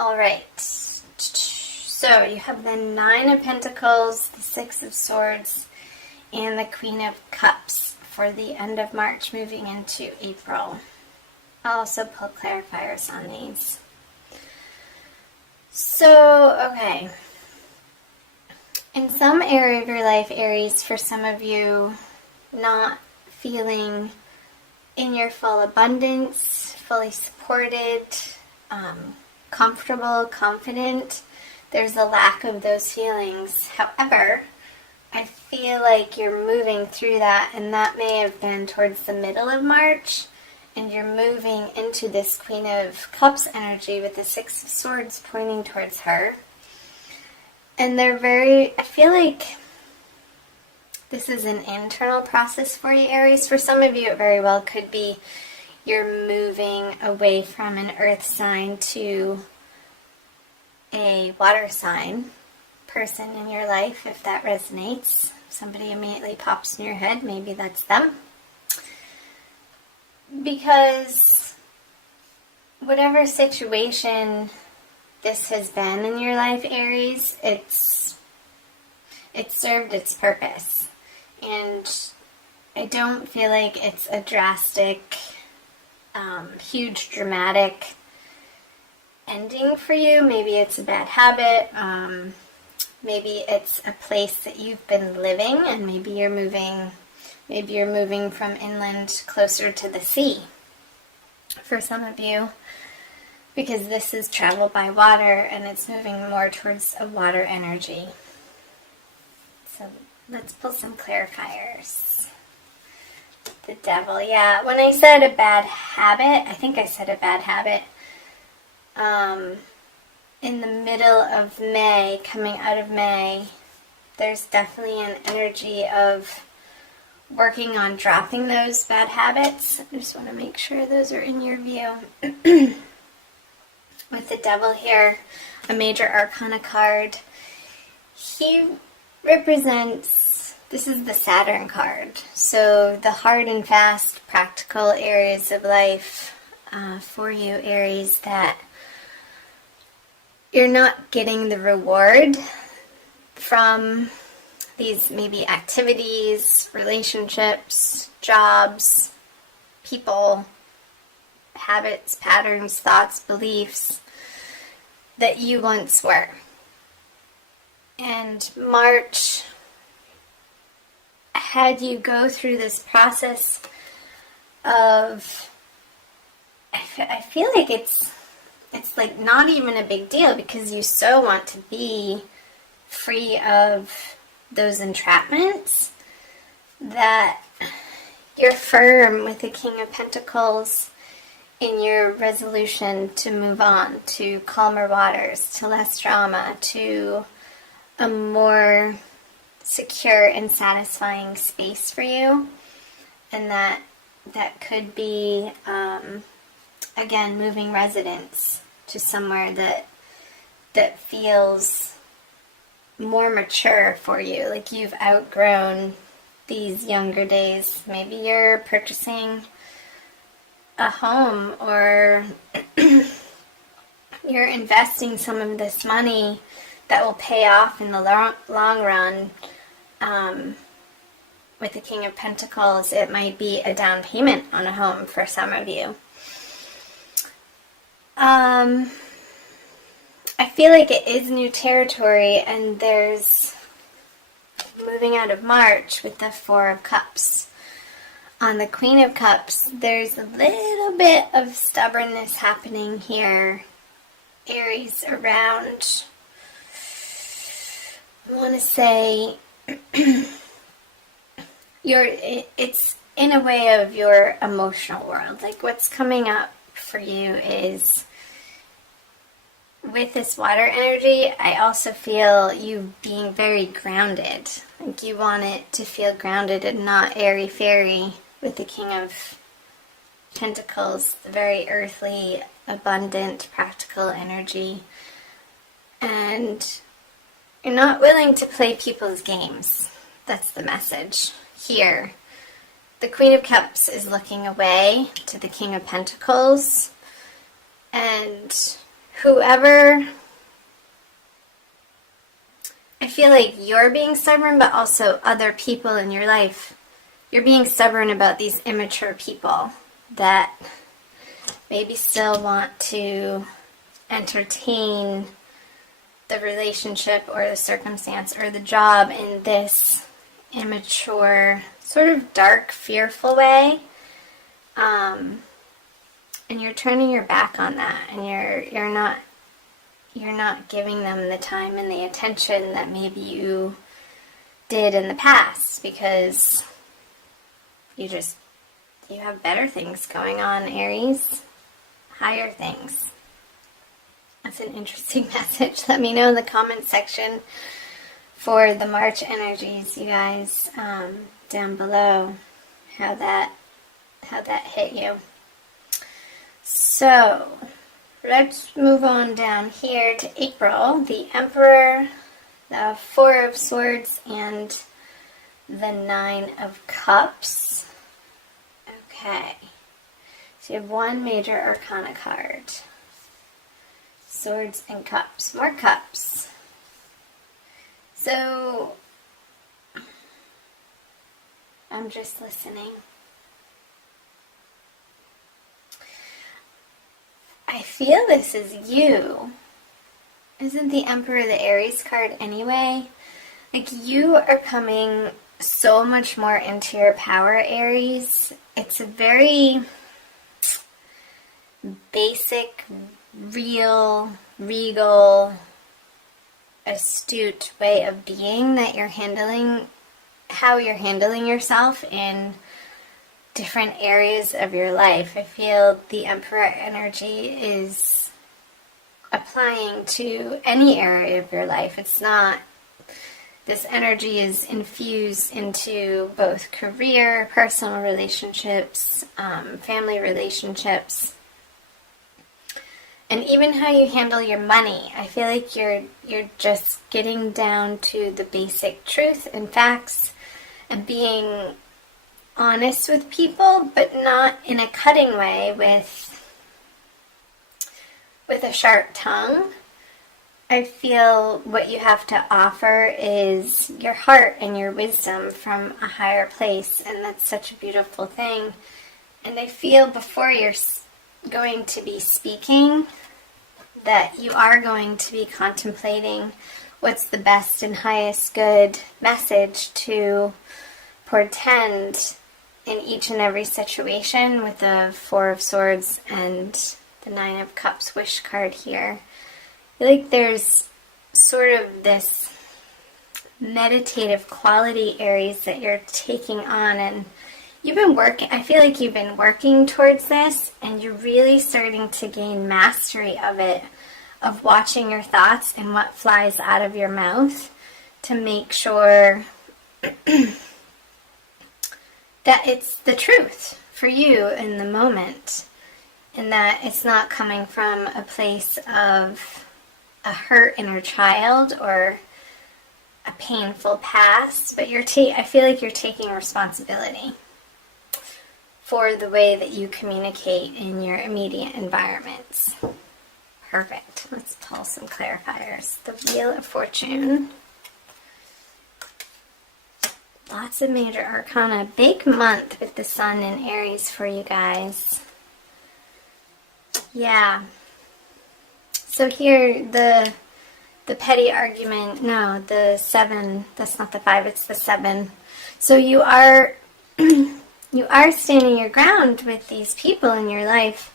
All right. So you have the Nine of Pentacles, the Six of Swords, and the Queen of Cups for the end of March moving into April. I'll also pull clarifiers on these. So, okay. In some area of your life, Aries, for some of you, not feeling in your full abundance, fully supported, comfortable, confident, there's a lack of those feelings. However, I feel like you're moving through that, and that may have been towards the middle of March, and you're moving into this Queen of Cups energy with the Six of Swords pointing towards her. And I feel like this is an internal process for you, Aries. For some of you, it very well could be you're moving away from an earth sign to a water sign person in your life, if that resonates. Somebody immediately pops in your head, maybe that's them. Because whatever situation this has been in your life, Aries, it's served its purpose. And I don't feel like it's a drastic, huge, dramatic ending for you. Maybe it's a bad habit. Maybe it's a place that you've been living, and maybe you're moving from inland closer to the sea for some of you, because this is travel by water and it's moving more towards a water energy. So let's pull some clarifiers. The Devil, yeah. When I said a bad habit, I think I said a bad habit. In the middle of May, coming out of May, there's definitely an energy of working on dropping those bad habits. I just want to make sure those are in your view. With the Devil here, a major arcana card. He represents, this is the Saturn card, so the hard and fast practical areas of life for you, Aries, that you're not getting the reward from these maybe activities, relationships, jobs, people, habits, patterns, thoughts, beliefs that you once were. And March had you go through this process of, I feel like it's like not even a big deal, because you so want to be free of those entrapments that you're firm with the King of Pentacles in your resolution to move on to calmer waters, to less drama, to a more secure and satisfying space for you. And that could be, again, moving residence to somewhere that feels more mature for you, like you've outgrown these younger days. Maybe you're purchasing a home, or you're investing some of this money that will pay off in the long run. With the King of Pentacles, it might be a down payment on a home for some of you. I feel like it is new territory, and there's moving out of March with the Four of Cups. On the Queen of Cups, there's a little bit of stubbornness happening here, Aries, around, I want to say, it's in a way of your emotional world. Like, what's coming up for you is, with this water energy, I also feel you being very grounded. Like, you want it to feel grounded and not airy-fairy with the King of Pentacles, the very earthly, abundant, practical energy. And you're not willing to play people's games. That's the message here. The Queen of Cups is looking away to the King of Pentacles, and whoever, I feel like you're being stubborn, but also other people in your life. You're being stubborn about these immature people that maybe still want to entertain the relationship or the circumstance or the job in this immature, sort of dark, fearful way. And you're turning your back on that, and you're not giving them the time and the attention that maybe you did in the past, because you have better things going on, Aries. Higher things. That's an interesting message. Let me know in the comment section for the March energies, you guys, down below, how that hit you. So, let's move on down here to April. The Emperor, the Four of Swords, and the Nine of Cups. Okay. So you have one major arcana card. Swords and Cups. More cups. So, I'm just listening. I feel this is you. Isn't the Emperor the Aries card anyway? Like, you are coming so much more into your power, Aries. It's a very basic, real, regal, astute way of being that you're handling, how you're handling yourself in different areas of your life. I feel the Emperor energy is applying to any area of your life. It's not, this energy is infused into both career, personal relationships, family relationships, and even how you handle your money. I feel like you're just getting down to the basic truth and facts and being honest with people, but not in a cutting way with a sharp tongue. I feel what you have to offer is your heart and your wisdom from a higher place, and that's such a beautiful thing. And I feel before you're going to be speaking that you are going to be contemplating what's the best and highest good message to portend in each and every situation with the Four of Swords and the Nine of Cups wish card here. I feel like there's sort of this meditative quality, Aries, that you're taking on, and you've been working, I feel like you've been working towards this, and you're really starting to gain mastery of it, of watching your thoughts and what flies out of your mouth to make sure that it's the truth for you in the moment, and that it's not coming from a place of a hurt inner child or a painful past, but I feel like you're taking responsibility for the way that you communicate in your immediate environments. Perfect. Let's pull some clarifiers. The Wheel of Fortune. Lots of major arcana. Big month with the Sun in Aries for you guys. Yeah. So here, the petty argument, no, the 7, that's not the 5, it's the 7. So you are you are standing your ground with these people in your life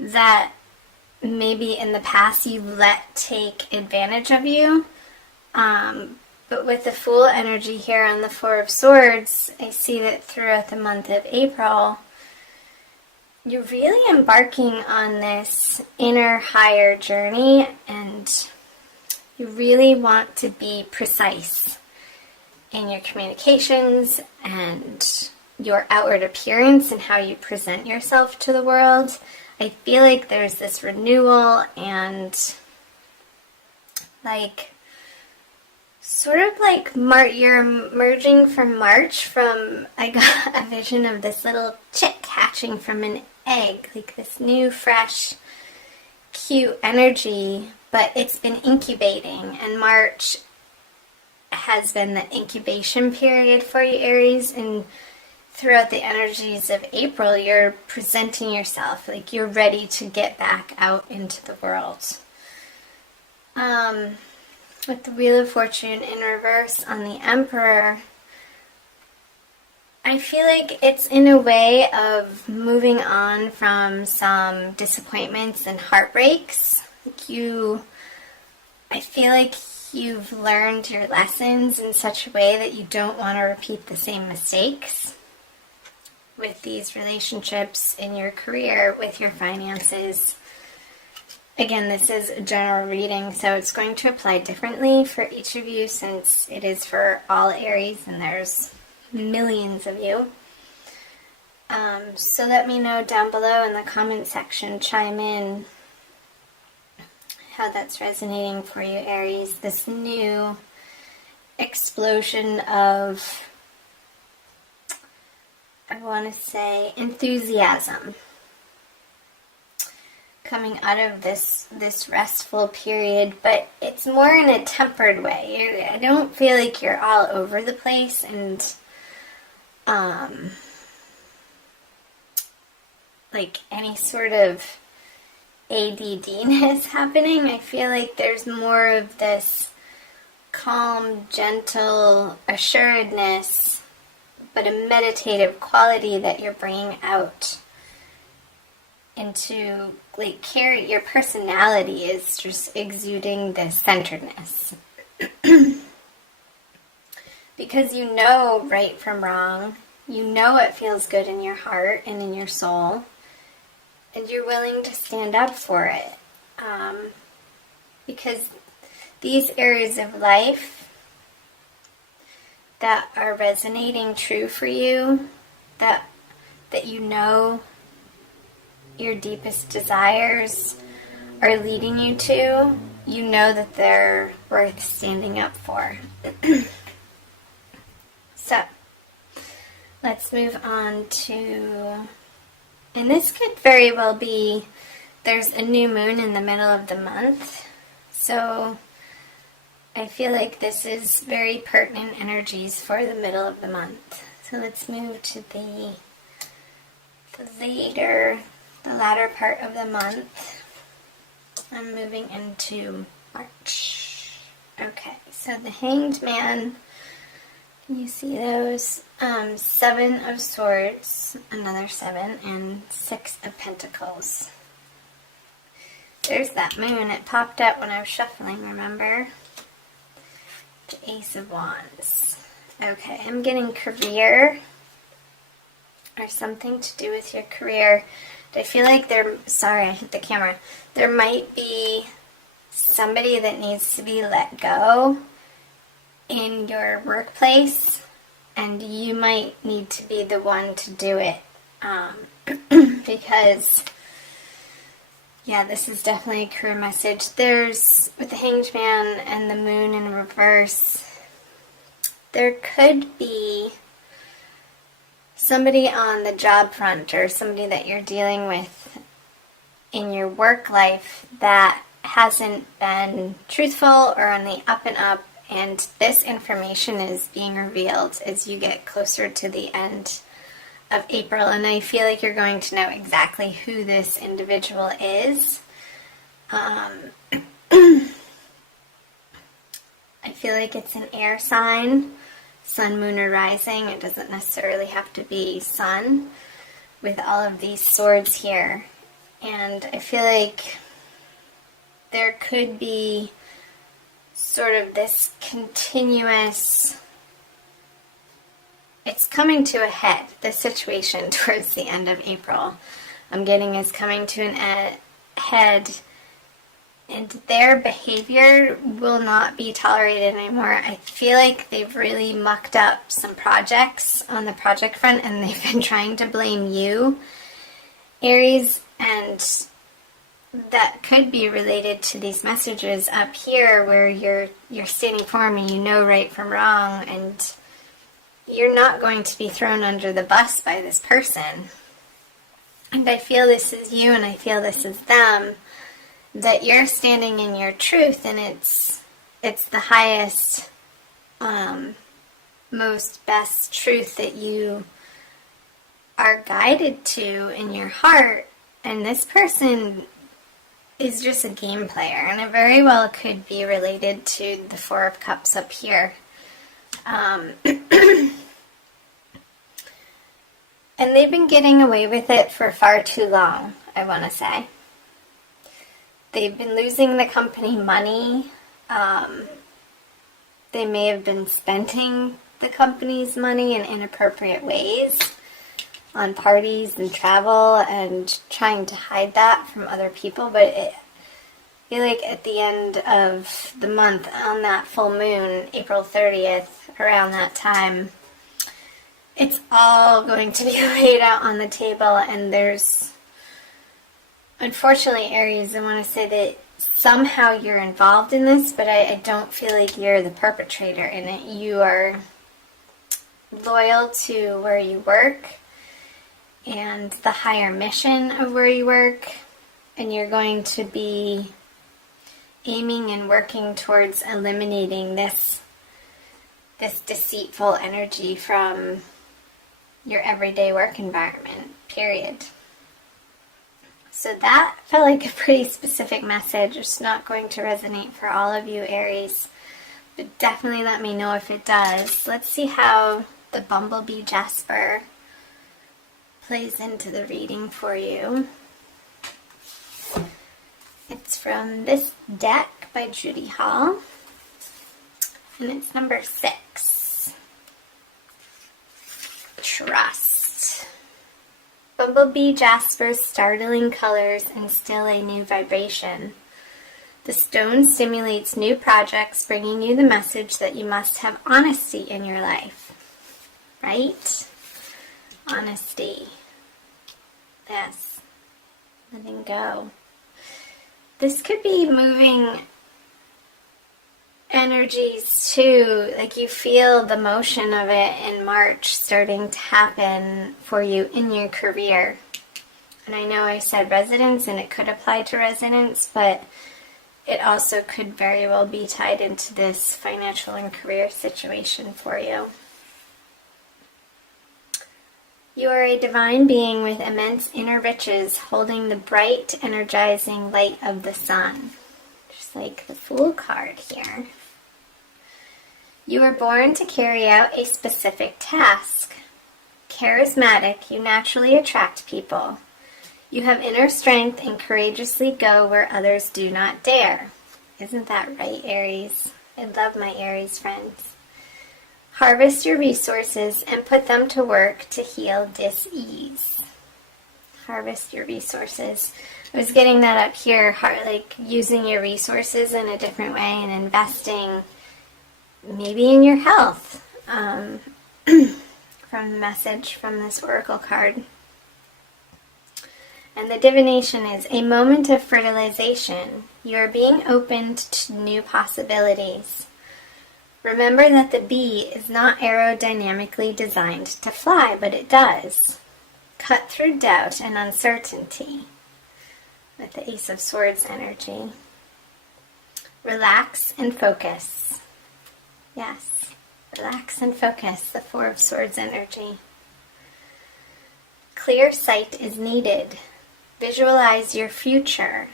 that maybe in the past you let take advantage of you. But with the Fool energy here on the Four of Swords, I see that throughout the month of April, you're really embarking on this inner higher journey, and you really want to be precise in your communications and your outward appearance and how you present yourself to the world. I feel like there's this renewal and you're emerging from March from, I got a vision of this little chick hatching from an egg, like this new, fresh cute energy, but it's been incubating, and March has been the incubation period for you, Aries, and throughout the energies of April, you're presenting yourself like you're ready to get back out into the world. With the Wheel of Fortune in reverse on the Emperor, I feel like it's in a way of moving on from some disappointments and heartbreaks. I feel like you've learned your lessons in such a way that you don't want to repeat the same mistakes with these relationships, in your career, with your finances. Again, this is a general reading, so it's going to apply differently for each of you since it is for all Aries and there's millions of you. So let me know down below in the comment section, chime in how that's resonating for you, Aries. This new explosion of, I want to say, enthusiasm coming out of this restful period, but it's more in a tempered way. I don't feel like you're all over the place and like any sort of ADD-ness happening. I feel like there's more of this calm, gentle assuredness, but a meditative quality that you're bringing out into, like, your personality is just exuding this centeredness. Because you know right from wrong, you know what feels good in your heart and in your soul, and you're willing to stand up for it. Because these areas of life that are resonating true for you, that you know your deepest desires are leading you to, you know that they're worth standing up for. So, let's move on to, and this could very well be, there's a new moon in the middle of the month, so I feel like this is very pertinent energies for the middle of the month. So let's move to the latter part of the month. I'm moving into March. Okay, so the Hanged Man, can you see those? 7 of Swords, another 7, and 6 of Pentacles. There's that moon. It popped up when I was shuffling, remember? The Ace of Wands. Okay, I'm getting career, or something to do with your career. I feel like sorry, I hit the camera. There might be somebody that needs to be let go in your workplace, and you might need to be the one to do it. Because, yeah, this is definitely a career message. With the Hanged Man and the moon in reverse, there could be somebody on the job front or somebody that you're dealing with in your work life that hasn't been truthful or on the up and up, and this information is being revealed as you get closer to the end of April, and I feel like you're going to know exactly who this individual is. I feel like it's an air sign, sun, moon, or rising. It doesn't necessarily have to be sun with all of these swords here. And I feel like there could be sort of this continuous, it's coming to a head, this situation towards the end of April. I'm getting is coming to an head, and their behavior will not be tolerated anymore. I feel like they've really mucked up some projects on the project front, and they've been trying to blame you, Aries, and that could be related to these messages up here where you're standing firm and you know right from wrong, and you're not going to be thrown under the bus by this person. And I feel this is you, and I feel this is them. that you're standing in your truth, and it's the highest, most best truth that you are guided to in your heart. And this person is just a game player, and it very well could be related to the Four of Cups up here. And they've been getting away with it for far too long, I want to say. They've been losing the company money. They may have been spending the company's money in inappropriate ways on parties and travel and trying to hide that from other people. But I feel like at the end of the month, on that full moon, April 30th, around that time, it's all going to be laid out on the table. And there's, unfortunately, Aries, I want to say that somehow you're involved in this, but I don't feel like you're the perpetrator in it. You are loyal to where you work and the higher mission of where you work, and you're going to be aiming and working towards eliminating this deceitful energy from your everyday work environment, period. So that felt like a pretty specific message. It's not going to resonate for all of you, Aries, but definitely let me know if it does. Let's see how the Bumblebee Jasper plays into the reading for you. It's from this deck by Judy Hall, and it's number 6. Trust. Bumblebee Jasper's startling colors instill a new vibration. The stone stimulates new projects, bringing you the message that you must have honesty in your life. Right? Honesty. Yes. Letting go. This could be moving energies too. Like you feel the motion of it in March starting to happen for you in your career. And I know I said residence, and it could apply to residence, but it also could very well be tied into this financial and career situation for you. You are a divine being with immense inner riches, holding the bright, energizing light of the sun. Just like the Fool card here. You were born to carry out a specific task. Charismatic, you naturally attract people. You have inner strength and courageously go where others do not dare. Isn't that right, Aries? I love my Aries friends. Harvest your resources and put them to work to heal dis-ease. Harvest your resources. I was getting that up here, like using your resources in a different way and investing maybe in your health. From the message from this oracle card. And the divination is a moment of fertilization. You are being opened to new possibilities. Remember that the bee is not aerodynamically designed to fly, but it does. Cut through doubt and uncertainty with the Ace of Swords energy. Relax and focus. Yes, relax and focus, the Four of Swords energy. Clear sight is needed. Visualize your future.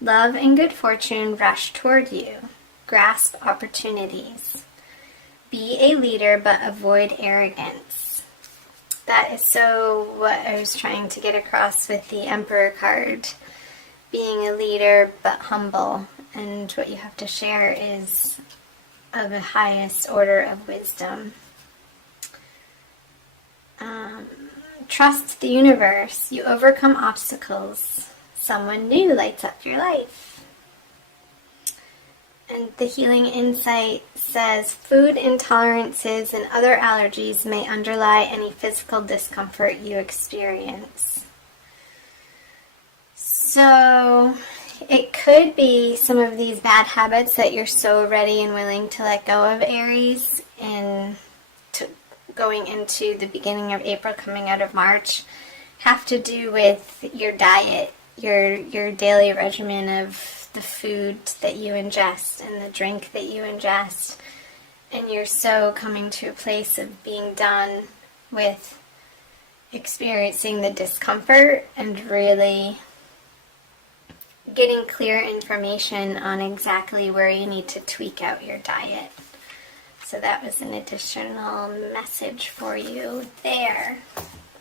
Love and good fortune rush toward you. Grasp opportunities. Be a leader, but avoid arrogance. That is so what I was trying to get across with the Emperor card. Being a leader, but humble. And what you have to share is of the highest order of wisdom. Trust the universe. You overcome obstacles. Someone new lights up your life. And the Healing Insight says, food intolerances and other allergies may underlie any physical discomfort you experience. So it could be some of these bad habits that you're so ready and willing to let go of, Aries, and going into the beginning of April, coming out of March, have to do with your diet your daily regimen of the food that you ingest and the drink that you ingest, and you're so coming to a place of being done with experiencing the discomfort and really getting clear information on exactly where you need to tweak out your diet. So that was an additional message for you there.